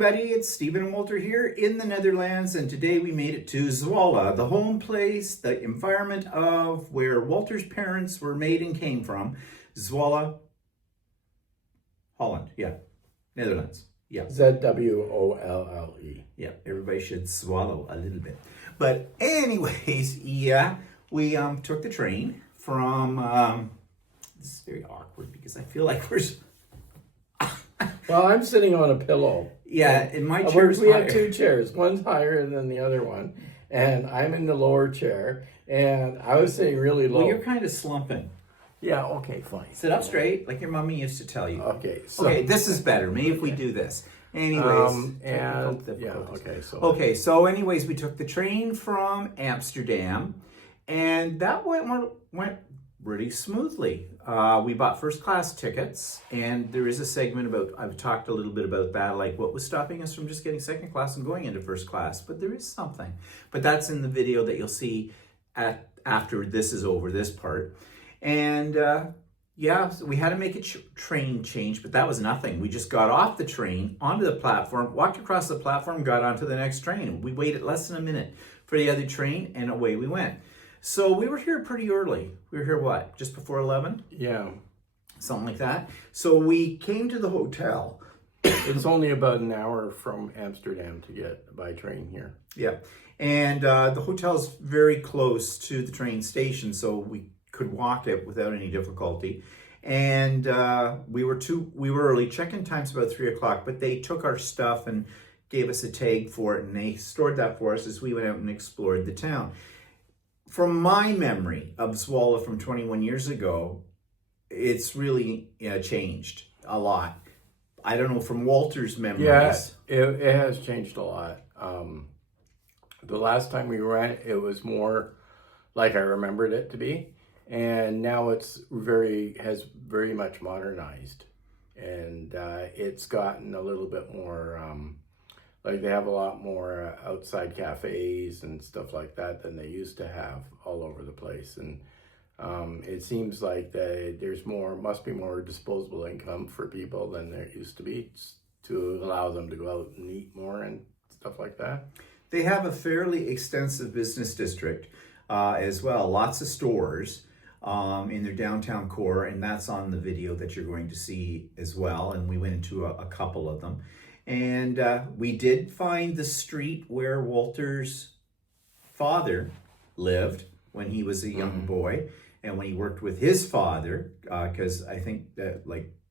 everybody, it's Stephen and Walter here in the Netherlands, and today we made it to Zwolle, the home place, the environment of where Walter's parents were made and came from. Zwolle, Holland, yeah, Netherlands, yeah. Zwolle. Yeah, everybody should swallow a little bit. But anyways, yeah, we took the train from, this is very awkward because I feel like we're... Well, I'm sitting on a pillow. Yeah, in my chair we have two chairs. One's higher than the other one, and I'm in the lower chair, and I was sitting really low. Well, you're kind of slumping. Yeah, okay, fine. Sit up straight, like your mommy used to tell you. Okay, okay, this is better. Maybe if we do this. Anyways, so anyways, we took the train from Amsterdam, and that went pretty smoothly. We bought first class tickets, and there is a segment about, I've talked a little bit about that, like what was stopping us from just getting second class and going into first class, but there is something. But that's in the video that you'll see after this is over, this part. And yeah, so we had to make a train change, but that was nothing. We just got off the train, onto the platform, walked across the platform, got onto the next train. We waited less than a minute for the other train, and away we went. So we were here pretty early. We were here, what, just before 11? Yeah. Something like that. So we came to the hotel. It's only about an hour from Amsterdam to get by train here. Yeah. And the hotel's very close to the train station, so we could walk it without any difficulty. And we were early. Check-in time's about 3 o'clock, but they took our stuff and gave us a tag for it, and they stored that for us as we went out and explored the town. From my memory of Zwolle from 21 years ago, it's really changed a lot. I don't know, from Walter's memories. Yeah, it has changed a lot. The last time we went, it was more like I remembered it to be. And now has very much modernized. And it's gotten a little bit more... like they have a lot more outside cafes and stuff like that than they used to have all over the place. And it seems like there's must be more disposable income for people than there used to be to allow them to go out and eat more and stuff like that. They have a fairly extensive business district as well. Lots of stores in their downtown core, and that's on the video that you're going to see as well. And we went into a couple of them. And we did find the street where Walter's father lived when he was a young boy, and when he worked with his father, because I think that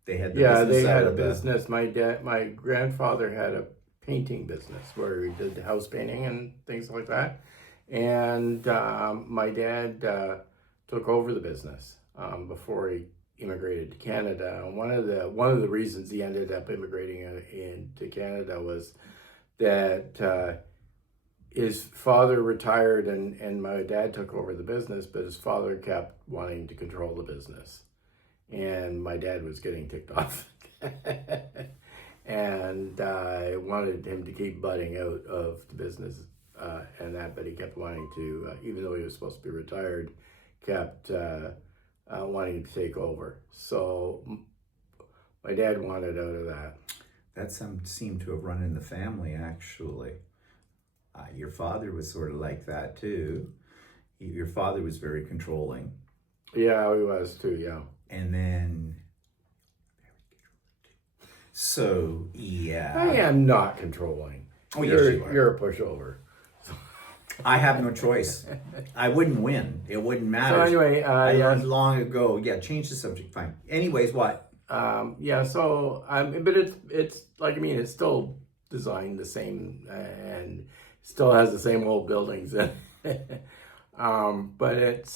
they had the business. My grandfather had a painting business where he did house painting and things like that, and my dad took over the business before he immigrated to Canada. And one of the reasons he ended up immigrating into Canada was that his father retired and my dad took over the business, but his father kept wanting to control the business, and my dad was getting ticked off and I wanted him to keep butting out of the business but he kept wanting to, even though he was supposed to be retired, kept wanting to take over. So my dad wanted out of that. That seemed to have run in the family, actually. Your father was sort of like that too. Your father was very controlling. Yeah, he was too, yeah. And then... So, yeah. I am not controlling. Oh, yes, you are. You're a pushover. I have no choice. I wouldn't win. It wouldn't matter. So anyway, I learned long ago. Yeah, change the subject. Fine. Anyways, what? Yeah. So but it's like, I mean, it's still designed the same and still has the same old buildings. But it's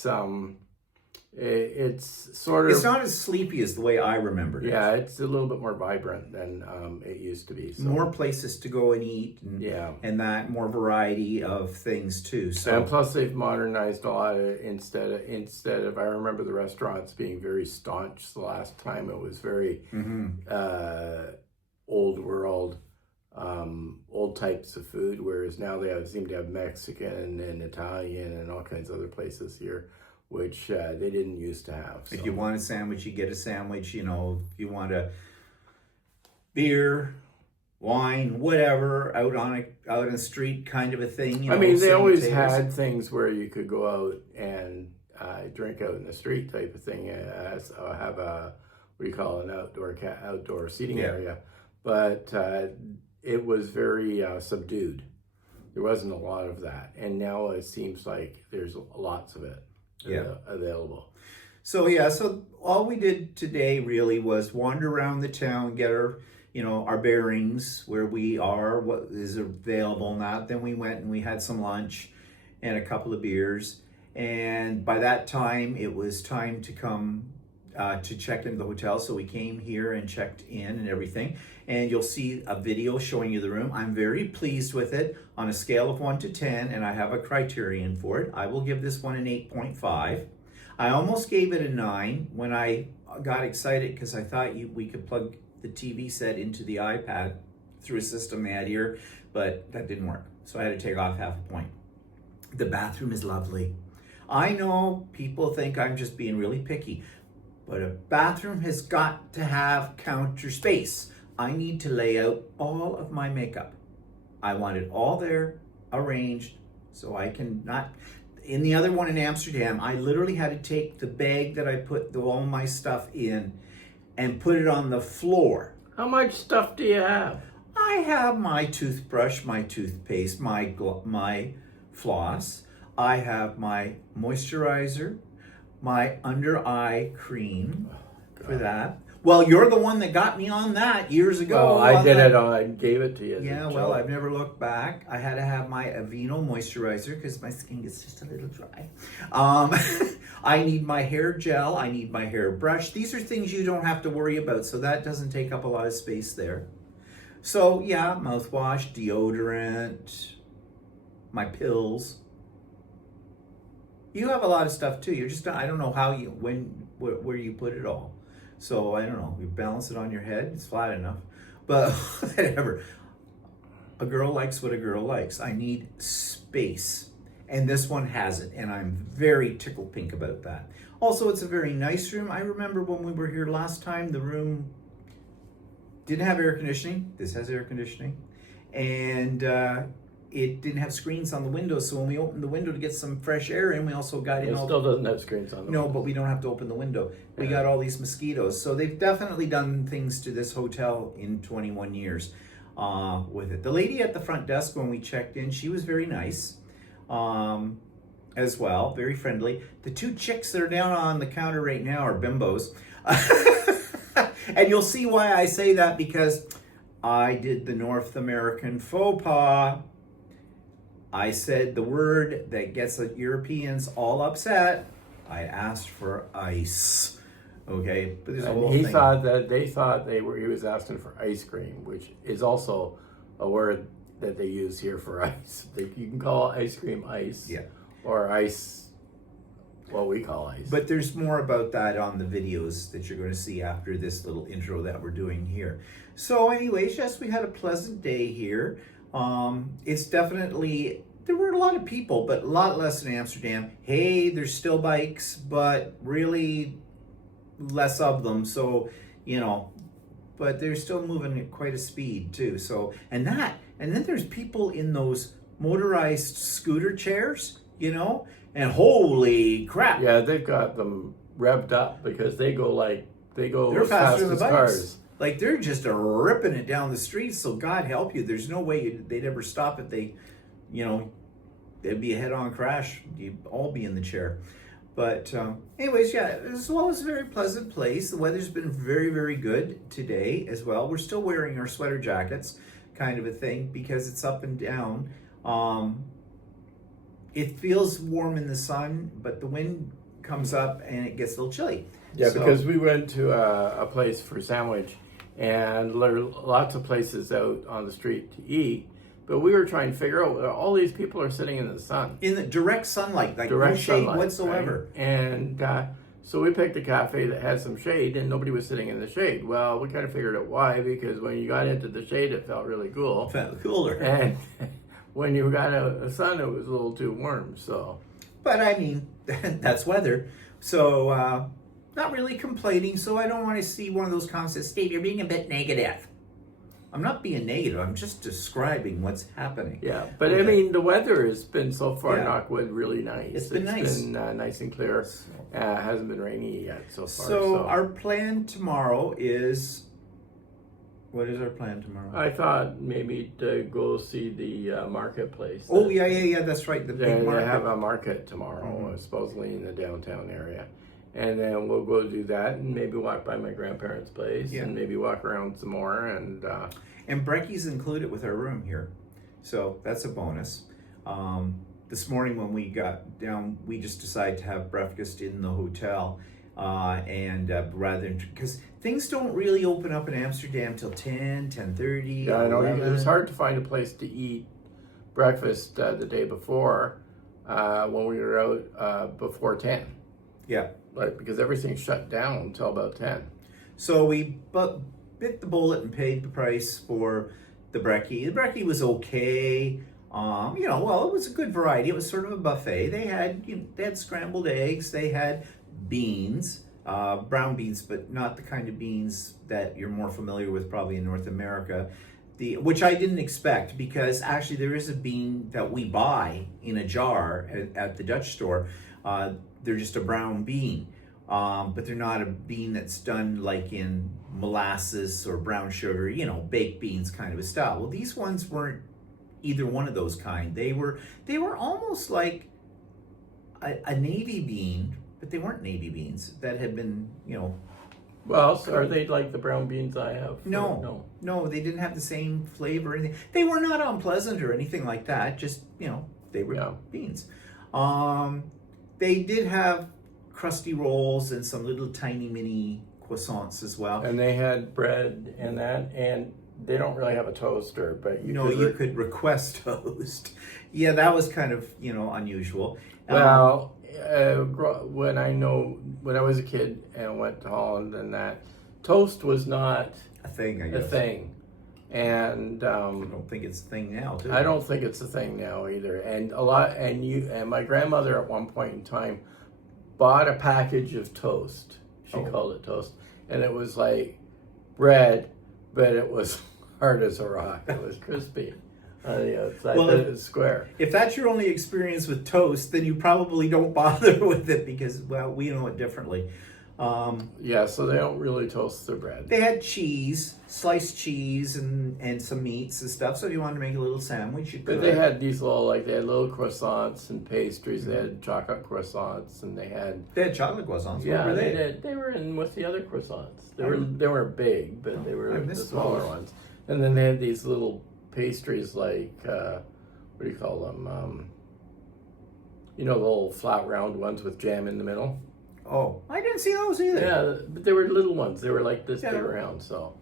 sort of... It's not as sleepy as the way I remembered it. Yeah, it's a little bit more vibrant than it used to be. So. More places to go and eat, and that more variety of things too. So and plus they've modernized a lot. Instead of I remember the restaurants being very staunch the last time. It was very old world, old types of food. Whereas now they seem to have Mexican and Italian and all kinds of other places here, which they didn't used to have. So. If you want a sandwich, you get a sandwich. You know, if you want a beer, wine, whatever, out on the street kind of a thing. You I know, mean, they sitting at always tables. had things where you could go out and drink out in the street type of thing. Have a what do you call it, an outdoor seating Yeah. area, but it was very subdued. There wasn't a lot of that, and now it seems like there's lots of it available. So yeah, so all we did today really was wander around the town, get our bearings, where we are, what is available, not. Then we went and we had some lunch and a couple of beers. And by that time, it was time to come to check into the hotel. So we came here and checked in and everything. And you'll see a video showing you the room. I'm very pleased with it on a scale of 1 to 10, and I have a criterion for it. I will give this one an 8.5. I almost gave it a 9 when I got excited because I thought we could plug the TV set into the iPad through a system they had here, but that didn't work. So I had to take off half a point. The bathroom is lovely. I know people think I'm just being really picky, but a bathroom has got to have counter space. I need to lay out all of my makeup. I want it all there, arranged, so I can not... In the other one in Amsterdam, I literally had to take the bag that I put all my stuff in and put it on the floor. How much stuff do you have? I have my toothbrush, my toothpaste, my floss. I have my moisturizer, my under eye cream for that. Well, you're the one that got me on that years ago. Well, I did it. I gave it to you. Yeah, well, I've never looked back. I had to have my Aveeno moisturizer because my skin gets just a little dry. I need my hair gel. I need my hair brush. These are things you don't have to worry about, so that doesn't take up a lot of space there. So, yeah, mouthwash, deodorant, my pills. You have a lot of stuff, too. You're just, I don't know how where you put it all. So, I don't know, you balance it on your head, it's flat enough. But whatever. A girl likes what a girl likes. I need space. And this one has it, and I'm very tickled pink about that. Also, it's a very nice room. I remember when we were here last time, the room didn't have air conditioning. This has air conditioning. And it didn't have screens on the windows, so when we opened the window to get some fresh air in, we also got in It still doesn't have screens on the No, but we don't have to open the window. We got all these mosquitoes. So they've definitely done things to this hotel in 21 years with it. The lady at the front desk when we checked in, she was very nice as well, very friendly. The two chicks that are down on the counter right now are bimbos. And you'll see why I say that, because I did the North American faux pas. I said the word that gets the Europeans all upset. I asked for ice. Okay, but there's a whole he thing. thought that he was asking for ice cream, which is also a word that they use here for ice. You can call ice cream ice, Yeah, or ice, what we call ice. but there's more about that on the videos that you're going to see after this little intro that we're doing here. So anyways, yes, we had a pleasant day here. It's definitely, there were a lot of people, but a lot less in Amsterdam. Hey, there's still bikes, but really less of them. So, but they're still moving at quite a speed too. So, and then there's people in those motorized scooter chairs, and holy crap. Yeah, they've got them revved up because they go They're as fast faster than as the bikes. cars. Like they're just ripping it down the street. So God help you. There's no way they'd ever stop if they, there'd be a head-on crash. You'd all be in the chair. But anyways, yeah, Zwolle is a very pleasant place. The weather's been very, very good today as well. We're still wearing our sweater jackets, kind of a thing, because it's up and down. It feels warm in the sun, but the wind comes up and it gets a little chilly. Yeah, So- because we went to a place for sandwich, and there are lots of places out on the street to eat, but we were trying to figure out, all these people are sitting in the sun. in the direct sunlight, like Direct no shade sunlight, whatsoever. right? And so we picked a cafe that had some shade, and nobody was sitting in the shade. Well, we kind of figured out why, because when you got into the shade, it felt really cool. Felt cooler. And when you got out in the sun, it was a little too warm, so. But I mean, that's weather. So, not really complaining. So I don't want to see one of those comments that, Steve, you're being a bit negative. I'm not being negative. I'm just describing what's happening. Yeah, but I Okay. mean, the weather has been so far, Yeah. knock wood, really nice. It's been nice. It's been nice and clear. Hasn't been rainy yet so far. So our plan tomorrow is. What is our plan tomorrow? I thought maybe to go see the marketplace. Oh yeah. That's right. The They big market. have a market tomorrow, supposedly in the downtown area. And then we'll go do that and maybe walk by my grandparents' place and maybe walk around some more. And brekie's included with our room here. So that's a bonus. This morning when we got down, we just decided to have breakfast in the hotel. Rather than, because things don't really open up in Amsterdam till 10:30. Yeah, I know. 11. It was hard to find a place to eat breakfast the day before when we were out before 10. Yeah. Like, because everything shut down until about 10. So we bit the bullet and paid the price for the brekkie. The brekkie was okay. It was a good variety. It was sort of a buffet. They had scrambled eggs. They had beans, brown beans, but not the kind of beans that you're more familiar with probably in North America. Which I didn't expect, because actually there is a bean that we buy in a jar at the Dutch store. They're just a brown bean, but they're not a bean that's done like in molasses or brown sugar, baked beans kind of a style. Well, these ones weren't either one of those kind. They were almost like a navy bean, but they weren't navy beans that had been, Well, so are they like the brown beans I have? No, they didn't have the same flavor or anything. They were not unpleasant or anything like that. Just, they were beans. They did have crusty rolls and some little tiny mini croissants as well. And they had bread and that, and they don't really have a toaster, but you could request toast. Yeah, that was kind of, unusual. Well, when I was a kid and went to Holland and that, toast was not a thing, I guess. a thing. And I don't think it's a thing now, too. I don't think it's a thing now either. And my grandmother at one point in time bought a package of toast. She called it toast. And it was like bread, but it was hard as a rock. It was crispy. It's like it was square. If that's your only experience with toast, then you probably don't bother with it because, we know it differently. So they don't really toast their bread. They had cheese, sliced cheese, and some meats and stuff. So if you wanted to make a little sandwich, you could. But they had these they had little croissants and pastries. They had chocolate croissants, and they had chocolate croissants. Yeah, what were they? They were in with the other croissants. They weren't big, but they were the smaller those. ones. And then they had these little pastries like what do you call them? The little flat round ones with jam in the middle. Oh, I didn't see those either. Yeah, but they were little ones. They were like this big around. So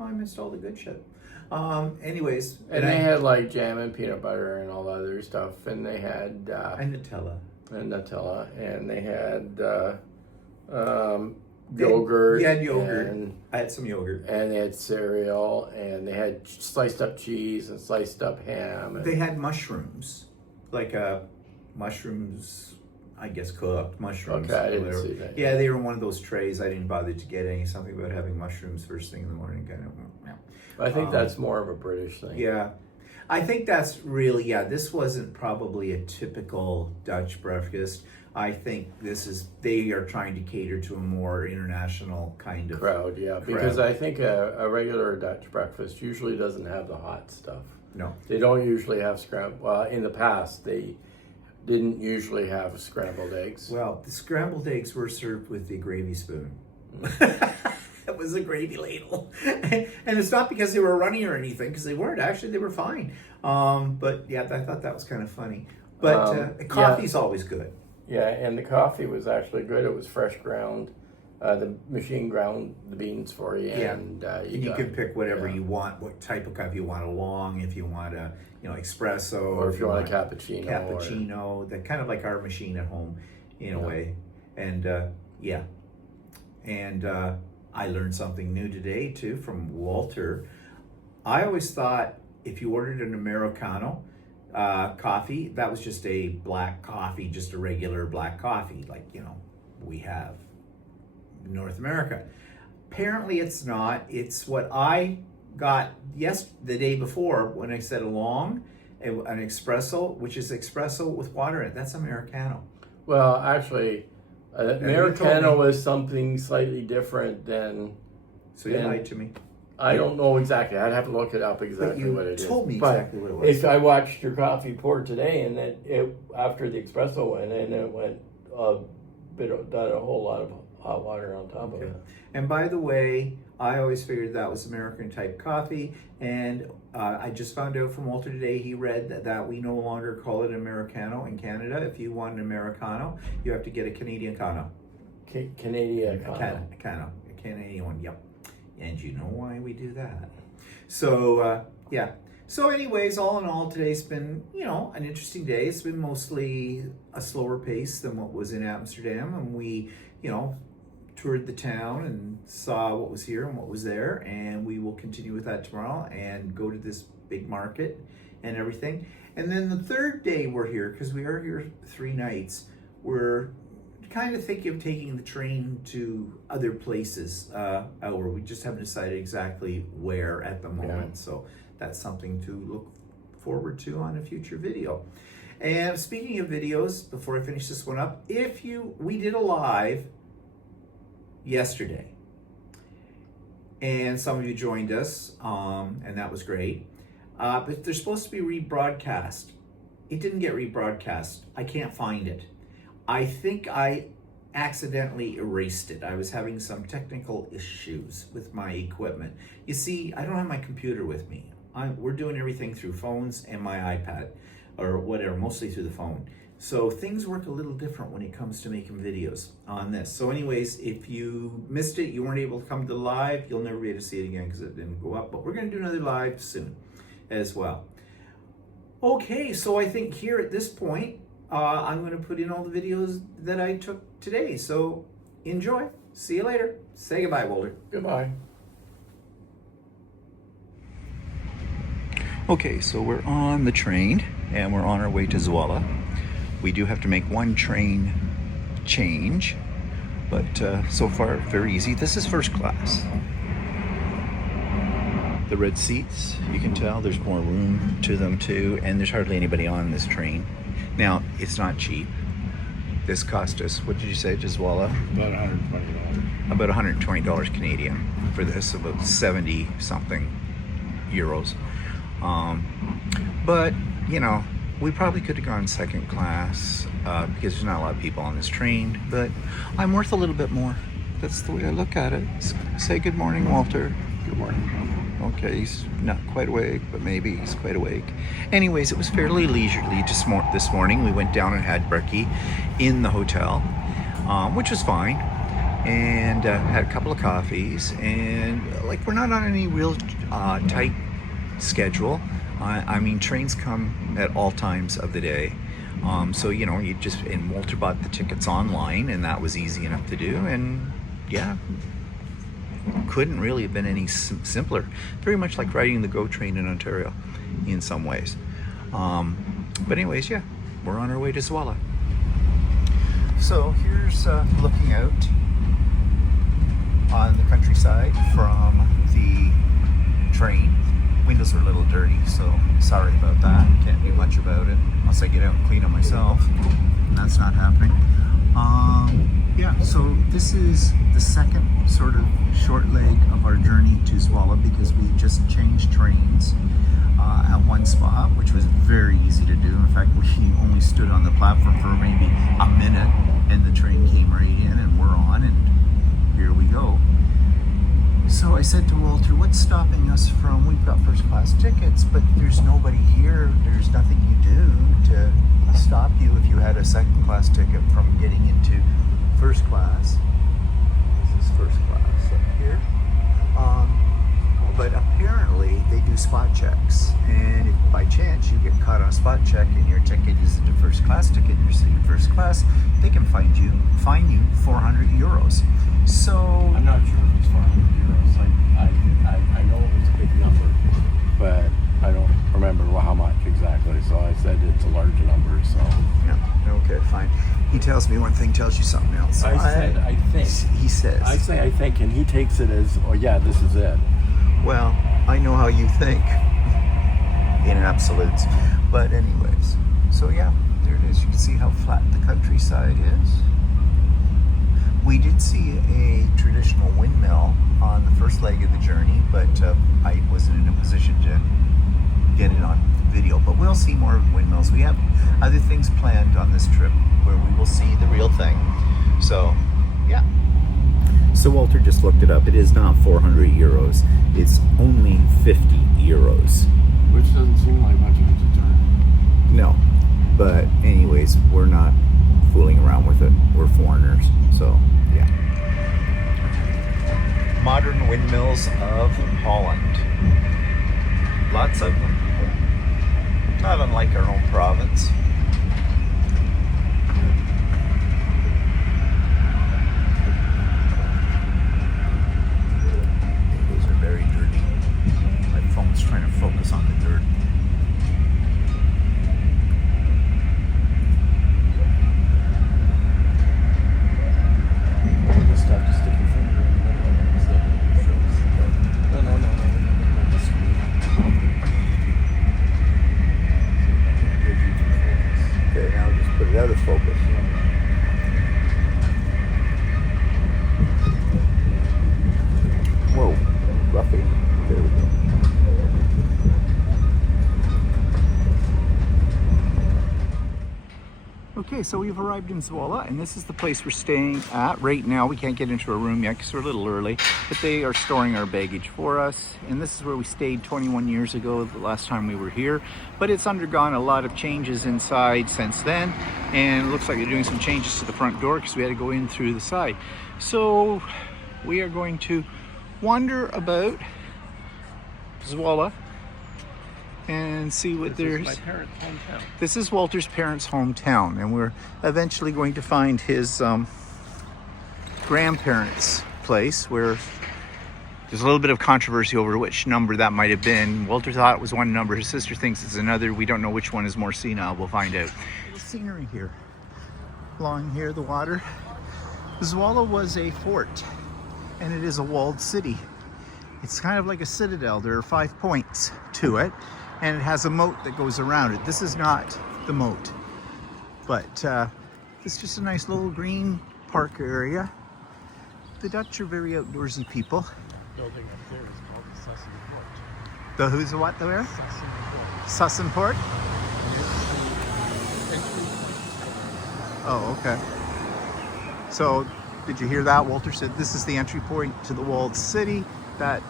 I missed all the good shit. Anyways, and they had like jam and peanut butter and all that other stuff, and they had and Nutella. And they had yogurt. You had yogurt. And I had some yogurt. And they had cereal, and they had sliced up cheese and sliced up ham. They had mushrooms, like mushrooms, I guess cooked mushrooms. Okay, I didn't see that. Yeah, they were in one of those trays. I didn't bother to get any. Something about having mushrooms first thing in the morning, kind of. Yeah. I think that's more of a British thing. Yeah. I think that's really, this wasn't probably a typical Dutch breakfast. I think they are trying to cater to a more international kind of crowd, because I think a regular Dutch breakfast usually doesn't have the hot stuff. No. They don't usually have in the past, they didn't usually have scrambled eggs. Well, the scrambled eggs were served with the gravy spoon. It was a gravy ladle. And it's not because they were runny or anything, because they weren't. Actually, they were fine. But I thought that was kind of funny. But coffee's always good. Yeah, and the coffee was actually good. It was fresh ground. The machine ground the beans for you. Yeah. And you can pick whatever you want, what type of coffee you want, a long, if you want a espresso. Or if you want a cappuccino. Cappuccino, that kind of like our machine at home in a way. And I learned something new today too from Walter. I always thought if you ordered an Americano coffee, that was just a black coffee, just a regular black coffee, like we have in North America. Apparently it's not. It's what I got the day before when I said an espresso, which is espresso with water in it. That's Americano. Well, actually, Americano is something slightly different than. So you lied to me. I don't know exactly. I'd have to look it up exactly what it is. You told me exactly what it was. If I watched your coffee pour today, and then after the espresso went in, it went done a whole lot of hot water on top of it. And by the way, I always figured that was American type coffee, and I just found out from Walter today. He read that we no longer call it Americano in Canada. If you want an Americano, you have to get a Canadian Cano. Canadian Cano, a Canadian one. Yep. And you know why we do that. So, yeah. So anyways, all in all, today's been, an interesting day. It's been mostly a slower pace than what was in Amsterdam. And we, toured the town and saw what was here and what was there. And we will continue with that tomorrow and go to this big market and everything. And then the third day we're here, because we are here 3 nights, we're kind of thinking of taking the train to other places where we just haven't decided exactly where at the moment. Yeah. So that's something to look forward to on a future video. And speaking of videos, before I finish this one up, we did a live yesterday, and some of you joined us, and that was great. But they're supposed to be rebroadcast. It didn't get rebroadcast. I can't find it. I think I accidentally erased it. I was having some technical issues with my equipment. You see, I don't have my computer with me. We're doing everything through phones and my iPad, or whatever, mostly through the phone. So things work a little different when it comes to making videos on this. So anyways, if you missed it, you weren't able to come to the live, you'll never be able to see it again because it didn't go up. But we're going to do another live soon as well. Okay, so I think here at this point, I'm going to put in all the videos that I took today. So enjoy. See you later. Say goodbye, Walter. Goodbye. Okay, so we're on the train and we're on our way to Zwolle. We do have to make one train change, but so far very easy. This is first class. The red seats, you can tell there's more room to them too, and there's hardly anybody on this train. Now, it's not cheap. This cost us, what did you say, to Zwolle? About $120. About $120 Canadian for this, about 70 something euros. But, we probably could have gone second class because there's not a lot of people on this train, but I'm worth a little bit more. That's the way I look at it. Say good morning, Walter. Good morning. Okay, he's not quite awake, but maybe he's quite awake. Anyways, it was fairly leisurely this morning. We went down and had brekkie in the hotel, which was fine, and had a couple of coffees, and we're not on any real tight schedule. I mean, trains come at all times of the day. So, and Walter bought the tickets online, and that was easy enough to do, and yeah, couldn't really have been any simpler. Very much like riding the GO train in Ontario in some ways. But anyways, yeah, we're on our way to Zwolle. So here's looking out on the countryside from the train. Windows are a little dirty, so sorry about that. Can't do much about it unless I get out and clean them myself, and that's not happening. Yeah, so this is the second sort of short leg of our journey to Zwolle because we just changed trains at one spot, which was very easy to do. In fact, we only stood on the platform for maybe a minute, and the train came right in, and we're on, and here we go. So I said to Walter, what's stopping us from, we've got first class tickets, but there's nobody here, there's nothing you do to stop you if you had a second class ticket from getting into first class. This is first class up here. But apparently they do spot checks, and if by chance you get caught on a spot check and your ticket isn't a first class ticket and you're sitting first class, they can fine you 400 euros. So I'm not sure if it's 400 euros. I know it was a big number, but I don't remember how much exactly. So I said it's a large number. So yeah, okay, fine. He tells me one thing, tells you something else. I said I think. He says. I say I think, and he takes it as, oh yeah, this is it. Well, I know how you think in absolutes. But anyways, so yeah, there it is. You can see how flat the countryside is. We did see a traditional windmill on the first leg of the journey, but I wasn't in a position to get it on video. But we'll see more windmills. We have other things planned on this trip where we will see the real thing. So, yeah. So Walter just looked it up. It is not 400 euros. It's only 50 euros. Which doesn't seem like much of a deterrent. No. But anyways, we're not fooling around with it. We're foreigners. So, yeah. Modern windmills of Holland. Lots of them. Not unlike our own province. Those are very dirty. My phone's trying to focus on the dirt. Just have to stick your finger in the middle of it so it shows. No. Okay, now just put it out of focus. Whoa, roughy. There we go. Okay, so we've arrived in Zwolle, and this is the place we're staying at right now. We can't get into a room yet because we're a little early, but they are storing our baggage for us. And this is where we stayed 21 years ago, the last time we were here. But it's undergone a lot of changes inside since then, and it looks like they're doing some changes to the front door because we had to go in through the side. So we are going to wander about Zwolle and see what there's. This is my parents' hometown. This is Walter's parents' hometown, and we're eventually going to find his grandparents' place, where there's a little bit of controversy over which number that might have been. Walter thought it was one number, his sister thinks it's another. We don't know which one is more senile. We'll find out. The scenery here, along here, the water. Zwolle was a fort, and it is a walled city. It's kind of like a citadel. There are 5 points to it, and it has a moat that goes around it. This is not the moat, but it's just a nice little green park area. The Dutch are very outdoorsy people. Building up there is called the Sussen Port. The who's the what there? Sussen Sussen Port? Port. Entry point. Oh, okay. So, did you hear that? Walter said this is the entry point to the walled city. That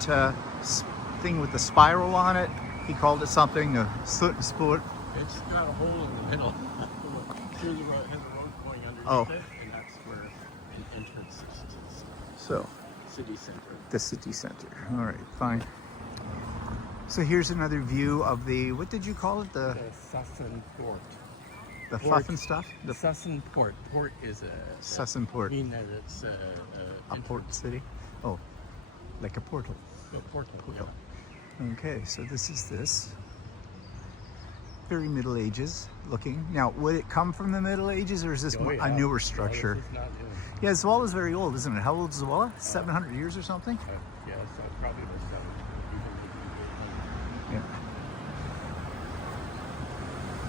thing with the spiral on it, he called it something, the Sussen Port. It's got a hole in the middle. Through the road, has a road going underneath Oh. it, and that's where an entrance is to So, the city center. the city center. All right, fine. So here's another view of the, what did you call it? The Sussen Port. The port. Fuffen stuff? The Sussen Port. Port is a Sussen Port. mean that it's A port city? Oh, like a portal. A portal. Yeah. Okay, so this is this. Very Middle Ages looking. Now, would it come from the Middle Ages, or is this Oh, yeah. a newer No, structure? this is not new. Yeah, Zwolle is very old, isn't it? How old is Zwolle? 700 years or something? Yeah, so probably about 700, even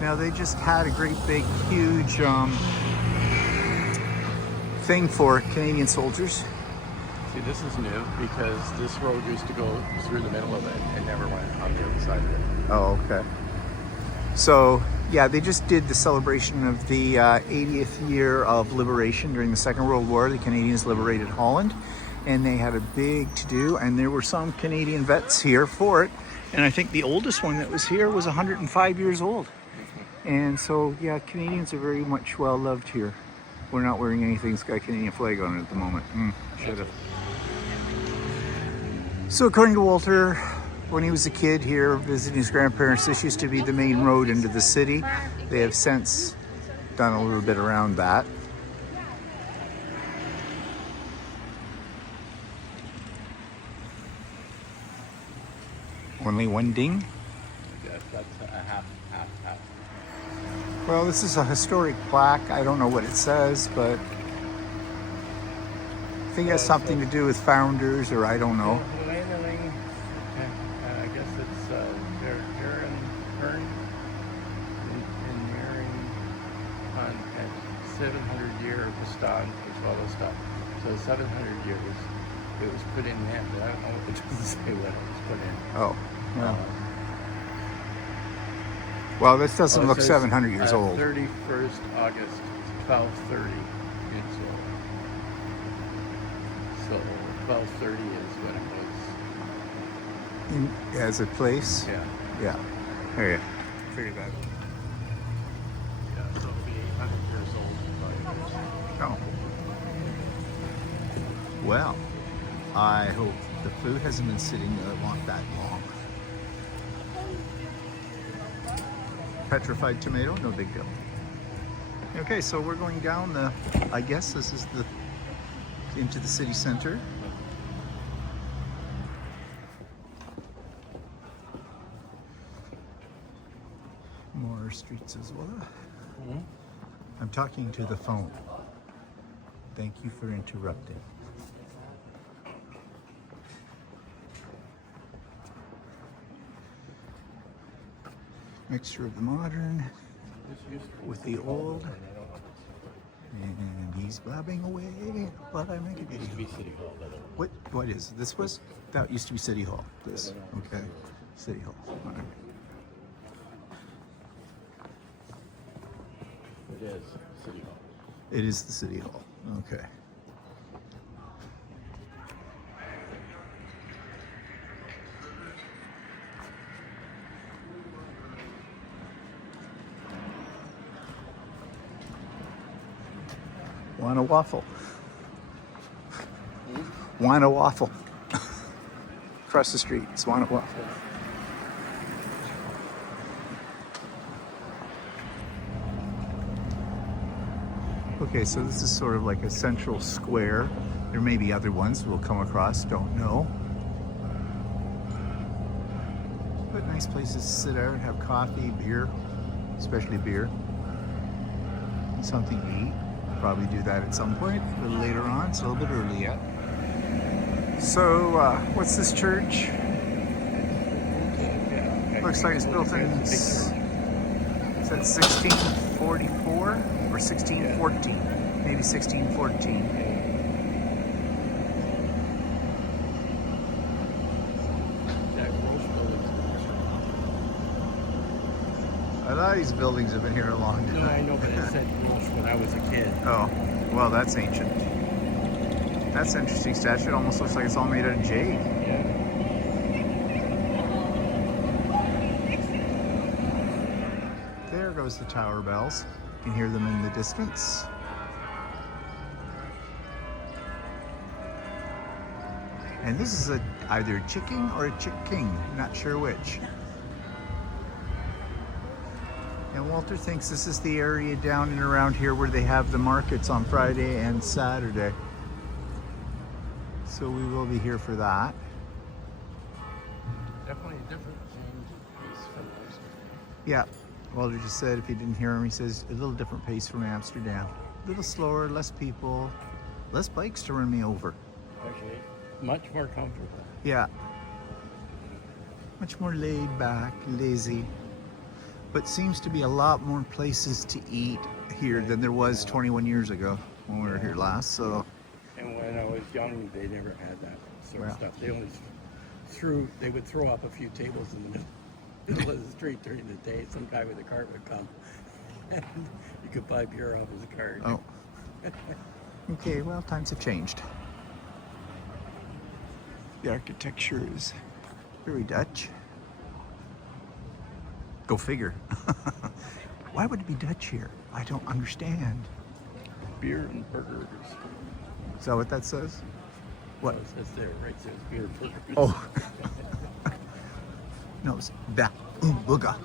Yeah. Now they just had a great big, huge thing for Canadian soldiers. See, this is new because this road used to go through the middle of it and never went on the other side of it. Oh, okay. So, yeah, they just did the celebration of the 80th year of liberation during the Second World War. The Canadians liberated Holland, and they had a big to-do, and there were some Canadian vets here for it. And I think the oldest one that was here was 105 years old. And so, yeah, Canadians are very much well loved here. We're not wearing anything that's got a Canadian flag on it at the moment. Should have. So according to Walter, when he was a kid here visiting his grandparents, this used to be the main road into the city. They have since done a little bit around that. Only one ding. That's a half. Well, this is a historic plaque. I don't know what it says, but I think it has something to do with founders, or I don't know. Verlenging had 700-year Bastan as well as stuff. So 700 years it was put in then, but I don't know, it doesn't say what it was put in. Oh, well. Well, this doesn't It look says, 700 years old. 31st August 1230 in Zwolle. So 1230 is when it was. As a place? Yeah. Yeah. There you figure that out. Yeah, so it'll be 800 years old. Oh. Well, I hope the food hasn't been sitting there that long. Petrified tomato, no big deal. Okay, so we're going down the, I guess this is into the city center. More streets as well. Mm-hmm. I'm talking to the phone. Thank you for interrupting. Mixture of the modern with the old. And he's blabbing away while I make a video. What is this? That used to be City Hall. This, okay, City Hall. All right. It is City Hall. It is the City Hall. Okay. Want a waffle? Want a waffle? Across the street, it's Want a waffle. Okay, so this is sort of like a central square. There may be other ones we'll come across, don't know. But nice places to sit out and have coffee, beer, especially beer. And something to eat. Probably do that at some point, a little later on. It's a little bit early yet. So, what's this church? Looks like it's built in, is that 1644 or 1614? Maybe 1614. A lot of these buildings have been here a long time. No, I know, but it said Welsh when I was a kid. Oh, well, that's ancient. That's an interesting statue. It almost looks like it's all made out of jade. Yeah. There goes the tower bells. You can hear them in the distance. And this is either a chicken or a chick-king. Not sure which. And Walter thinks this is the area down and around here where they have the markets on Friday and Saturday. So we will be here for that. Definitely a different pace from Amsterdam. Yeah, Walter just said, if you didn't hear him, he says a little different pace from Amsterdam. A little slower, less people, less bikes to run me over. Actually, much more comfortable. Yeah. Much more laid back, lazy. But seems to be a lot more places to eat here than there was 21 years ago when we were here last. So, And when I was young, they never had that sort of Wow. stuff. They only they would throw up a few tables in the middle of the street during the day. Some guy with a cart would come, and you could buy beer off his cart. oh. Okay, well, times have changed. The architecture is very Dutch. Go figure. Why would it be Dutch here? I don't understand. Beer and burgers. Is that what that says? What? Oh, it says there, right? It says beer and burgers. Oh. No, it's that booga.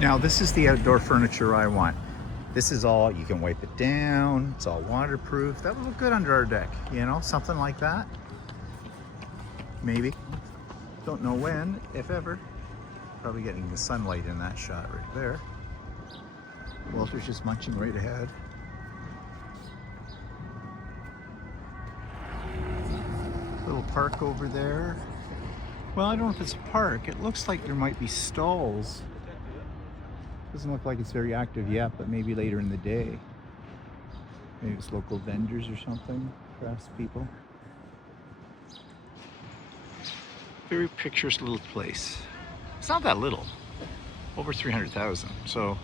Now this is the outdoor furniture I want. This is all, you can wipe it down, it's all waterproof. That would look good under our deck, you know, something like that. Maybe. Don't know when, if ever. Probably getting the sunlight in that shot right there. Walter's just munching right ahead. Little park over there. Well, I don't know if it's a park. It looks like there might be stalls. Doesn't look like it's very active yet, but maybe later in the day. Maybe it's local vendors or something, crafts people. Very picturesque little place. It's not that little. Over 300,000, so.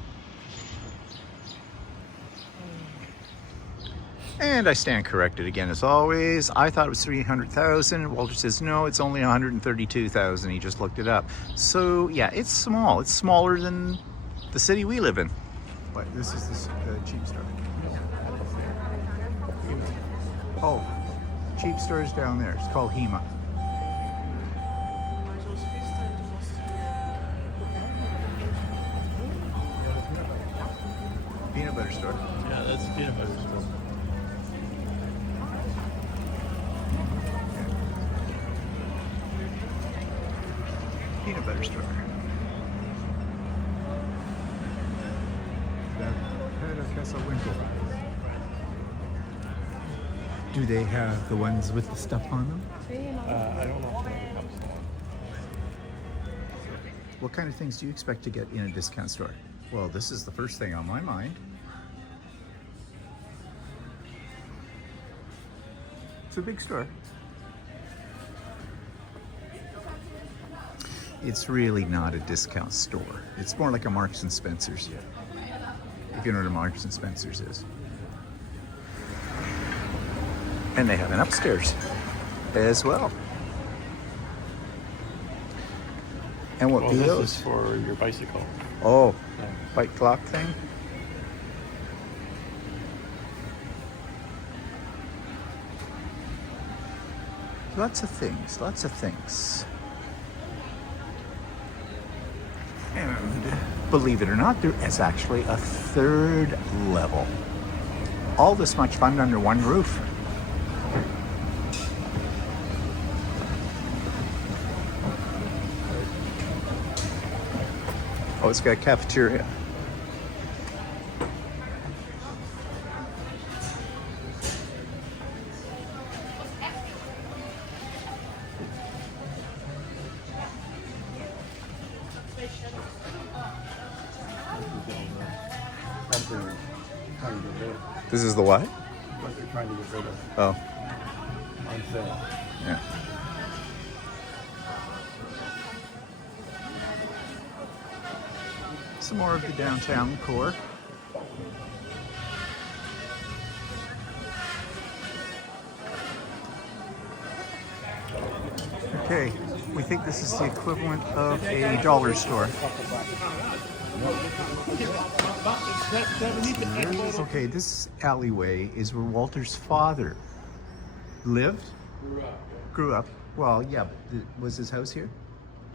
And I stand corrected again as always. I thought it was 300,000. Walter says, no, it's only 132,000. He just looked it up. So yeah, it's small. It's smaller than the city we live in. What, this is the cheap store. Oh, cheap store is down there. It's called Hema. Peanut butter store. Yeah, that's a peanut butter store. Peanut butter store. Do they have the ones with the stuff on them? I don't know if it comes along. What kind of things do you expect to get in a discount store? Well, this is the first thing on my mind. It's a big store. It's really not a discount store. It's more like a Marks and Spencer's. If you know what a Marks and Spencer's is. And they have an upstairs as well. And what Well, videos? this is for your bicycle. Oh, Yeah. bike clock thing. Lots of things, lots of things. And believe it or not, there is actually a third level. All this much fun under one roof. Oh, it's got a cafeteria. That's what they're trying to get rid of. This is the what? What they're trying to get rid of Oh, on sale. yeah. Some more of the downtown core. Okay, we think this is the equivalent of a dollar store. Okay, this alleyway is where Walter's father lived, grew up. Well, yeah, but was his house here?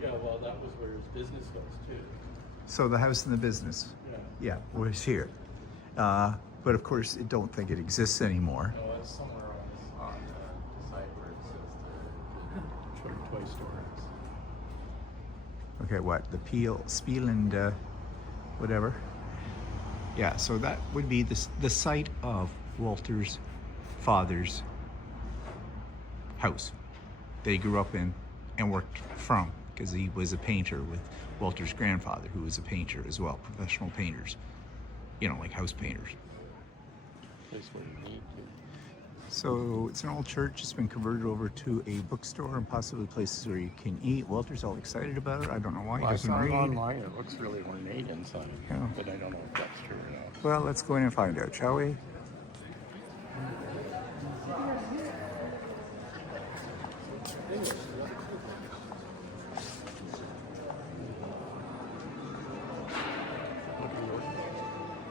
Yeah, well, that was where his business was too. So the house and the business, Yeah. yeah, was here. But of course, I don't think it exists anymore. No, it's somewhere on the site where it says the toy store is. Okay, what? The Spiel and whatever. Yeah, so that would be the site of Walter's father's house that he grew up in and worked from, because he was a painter with Walter's grandfather, who was a painter as well, professional painters. You know, like house painters. Place where you need to. So it's an old church. It's been converted over to a bookstore and possibly places where you can eat. Walter's all excited about it. I don't know why he Well, I doesn't saw it read. online. It looks really ornate inside, Yeah. but I don't know if that's true or not. Well, let's go in and find out, shall we?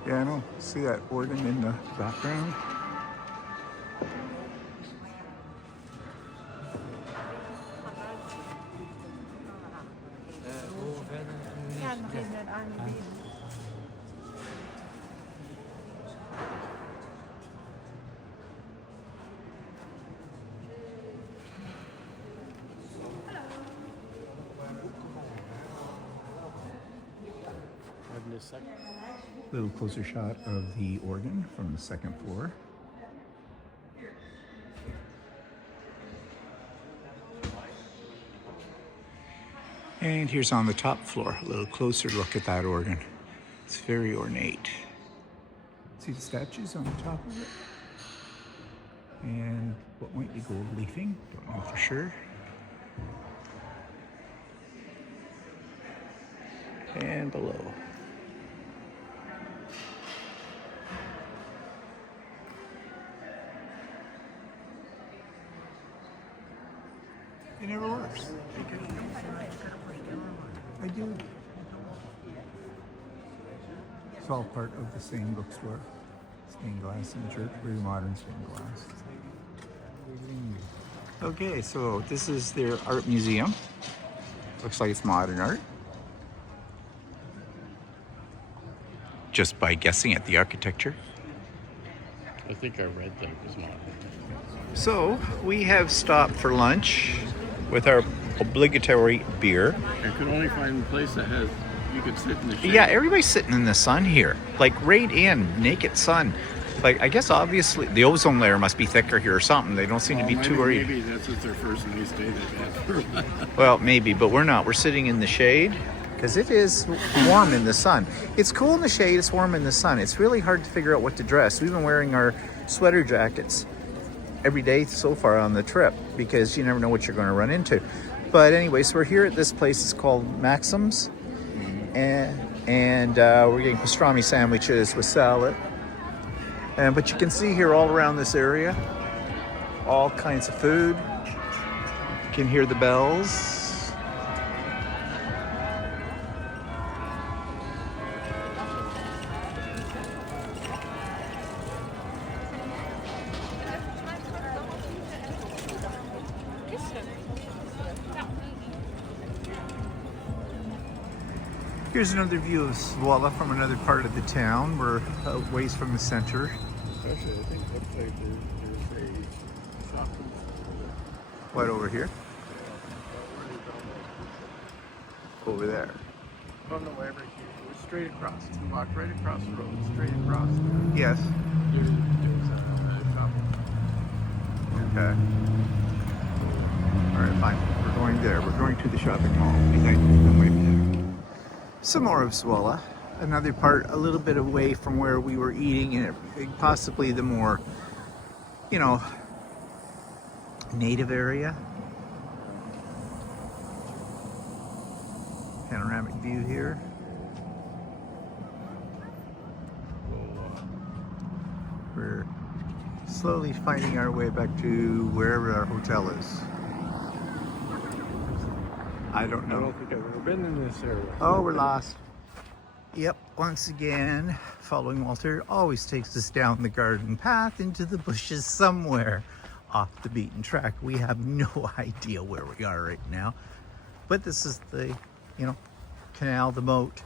Yeah, I know. See that organ in the background? Little closer shot of the organ from the second floor. And here's on the top floor, a little closer look at that organ. It's very ornate. See the statues on the top of it? And what might be gold leafing, don't know for sure. And below. It never works. I do. It's all part of the same bookstore. Stained glass in the church, very modern stained glass. Okay, so this is their art museum. Looks like it's modern art. Just by guessing at the architecture. I think I read that it was modern. So we have stopped for lunch with our obligatory beer. I could only find a place that has, you could sit in the shade. Yeah, everybody's sitting in the sun here, like right in naked sun. Like, I guess obviously the ozone layer must be thicker here or something. They don't seem to be too worried. Maybe that's just their first nice day they've had for a while. Well, maybe, but we're not. We're sitting in the shade because it is warm in the sun. It's cool in the shade, it's warm in the sun. It's really hard to figure out what to dress. We've been wearing our sweater jackets every day so far on the trip because you never know what you're going to run into. But anyways, we're here at this place. It's called Maxim's, and we're getting pastrami sandwiches with salad. But you can see here all around this area, all kinds of food. You can hear the bells. Here's another view of Zwolle from another part of the town. We're a ways from the center. Actually, I think it looks like there's a shop. What, over here? Over there. Oh no, right here. We're straight across. You walk right across the road, straight across. Yes. There's a shop. Okay. All right, fine. We're going there. We're going to the shopping mall. We think we'll wait there. Some more of Zwolle. Another part a little bit away from where we were eating, and possibly the more, you know, native area. Panoramic view here. We're slowly finding our way back to wherever our hotel is. I don't I know. don't think I've ever been in this area. Oh, we're lost. Yep, once again, following Walter always takes us down the garden path into the bushes somewhere off the beaten track. We have no idea where we are right now, but this is the, you know, canal, the moat,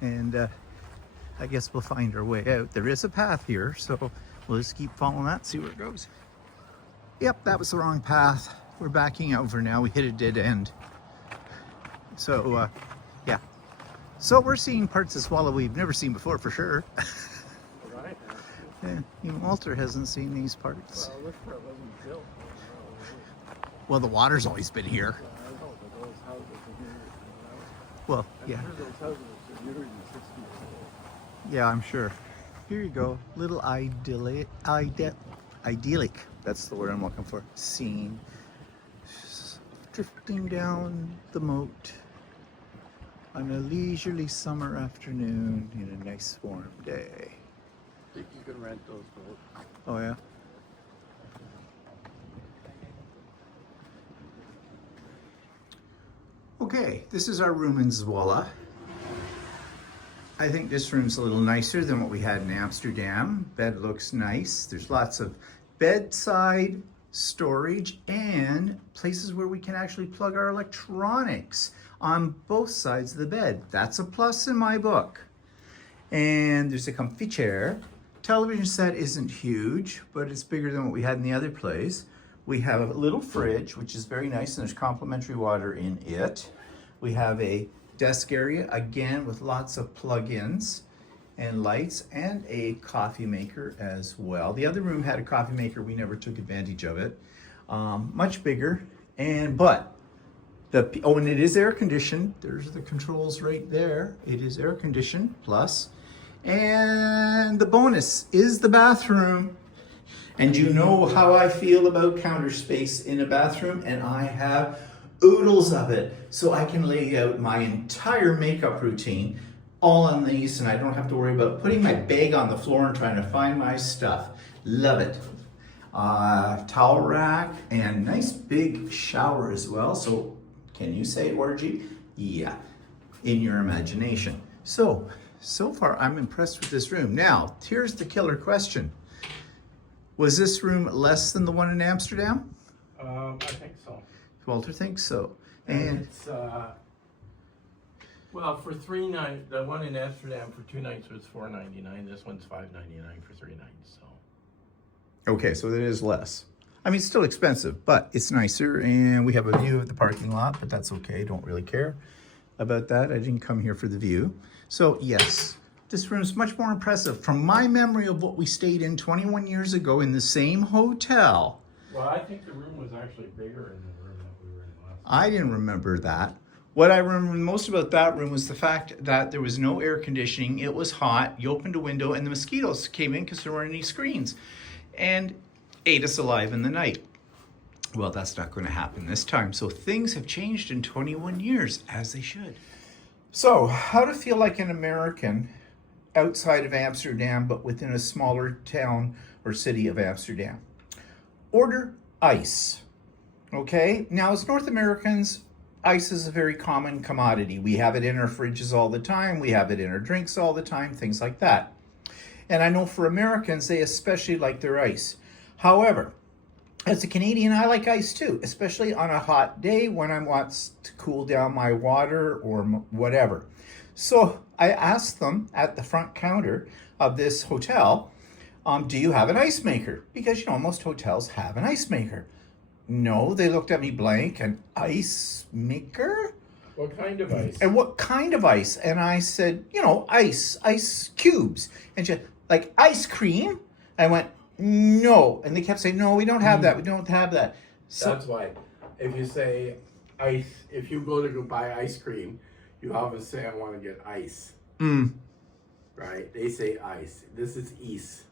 and I guess we'll find our way out. There is a path here, so we'll just keep following that, see where it goes. Yep, that was the wrong path. We're backing over now. We hit a dead end. So, yeah. So we're seeing parts of Zwolle we've never seen before, for sure. Right. Yeah, even Walter hasn't seen these parts. Well, look where it wasn't built. Well, the water's always been here. I know, but those houses in here. Well, yeah. I'm sure those houses are nearer than 60 years old. Yeah, I'm sure. Here you go. Little idyllic. That's the word I'm looking for. Scene. Drifting down the moat on a leisurely summer afternoon in a nice warm day. I think you can rent those boats. Oh yeah. Okay, this is our room in Zwolle. I think this room's a little nicer than what we had in Amsterdam. Bed looks nice. There's lots of bedside storage and places where we can actually plug our electronics on both sides of the bed. That's a plus in my book. And there's a comfy chair. Television set isn't huge, but it's bigger than what we had in the other place. We have a little fridge, which is very nice, and there's complimentary water in it. We have a desk area, again, with lots of plug-ins and lights, and a coffee maker as well. The other room had a coffee maker. We never took advantage of it. Much bigger, but Oh, and it is air conditioned. There's the controls right there. It is air conditioned plus. And the bonus is the bathroom. And you know how I feel about counter space in a bathroom, and I have oodles of it. So I can lay out my entire makeup routine all on these, and I don't have to worry about putting my bag on the floor and trying to find my stuff. Love it. Towel rack and nice big shower as well. So can you say orgy? Yeah, in your imagination. So far I'm impressed with this room. Now, here's the killer question. Was this room less than the one in Amsterdam? I think so. Walter thinks so. And it's, well, for 3 nights, the one in Amsterdam for 2 nights was $4.99. This one's $5.99 for 3 nights, so. Okay, so it is less. I mean, it's still expensive, but it's nicer, and we have a view of the parking lot, but that's okay. Don't really care about that. I didn't come here for the view. So yes, this room is much more impressive. From my memory of what we stayed in 21 years ago in the same hotel. Well, I think the room was actually bigger in the room that we were in last. I didn't remember that. What I remember most about that room was the fact that there was no air conditioning. It was hot. You opened a window and the mosquitoes came in because there weren't any screens and ate us alive in the night. Well, that's not going to happen this time. So things have changed in 21 years, as they should. So, how to feel like an American outside of Amsterdam, but within a smaller town or city of Amsterdam. Order ice. Okay? Now, as North Americans, ice is a very common commodity. We have it in our fridges all the time. We have it in our drinks all the time, things like that. And I know for Americans, they especially like their ice. However, as a Canadian, I like ice too, especially on a hot day when I want to cool down my water or whatever. So I asked them at the front counter of this hotel, do you have an ice maker? Because, you know, most hotels have an ice maker. No, they looked at me blank. An ice maker? What kind of ice? And what kind of ice? And I said, you know, ice cubes. And she said, like ice cream? I went, no. And they kept saying, no, we don't have that. We don't have that. So that's why. If you say ice, if you go to go buy ice cream, you always say, I want to get ice. Right? They say ice. This is east.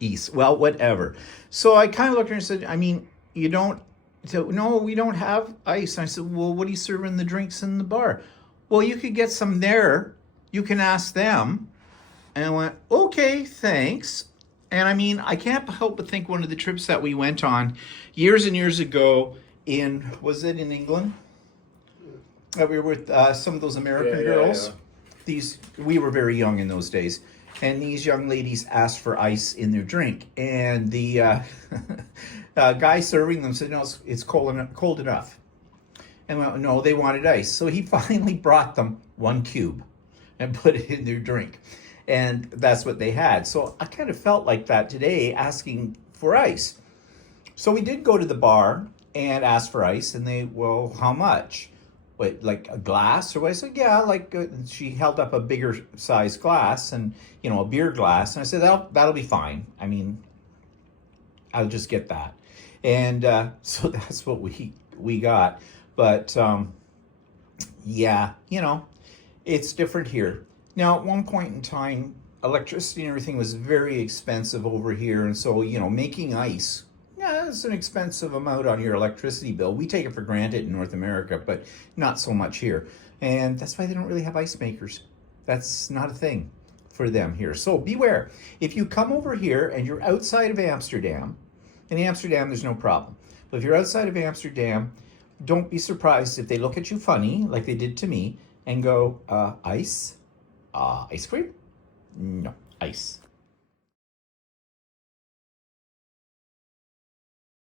East. Well, whatever. So I kind of looked at her and said, I mean, you don't, so no, we don't have ice. And I said, well, what do you serve in the drinks in the bar? Well, you could get some there. You can ask them. And I went, okay, thanks. And I mean, I can't help but think one of the trips that we went on years and years ago was it in England? That we were with some of those American girls. Yeah. We were very young in those days. And these young ladies asked for ice in their drink. And the guy serving them said, no, it's cold enough. And well, no, they wanted ice. So he finally brought them 1 cube and put it in their drink. And that's what they had. So I kind of felt like that today, asking for ice. So we did go to the bar and ask for ice. And they, well, how much? Wait, like a glass or what? I said, yeah, like she held up a bigger size glass and, you know, a beer glass. And I said, that'll be fine. I mean, I'll just get that. And so that's what we got. But yeah, you know, it's different here. Now, at one point in time, electricity and everything was very expensive over here. And so, you know, making ice, yeah, it's an expensive amount on your electricity bill. We take it for granted in North America, but not so much here. And that's why they don't really have ice makers. That's not a thing for them here. So beware. If you come over here and you're outside of Amsterdam, in Amsterdam, there's no problem. But if you're outside of Amsterdam, don't be surprised if they look at you funny, like they did to me, and go, ice? Ice cream? No, ice.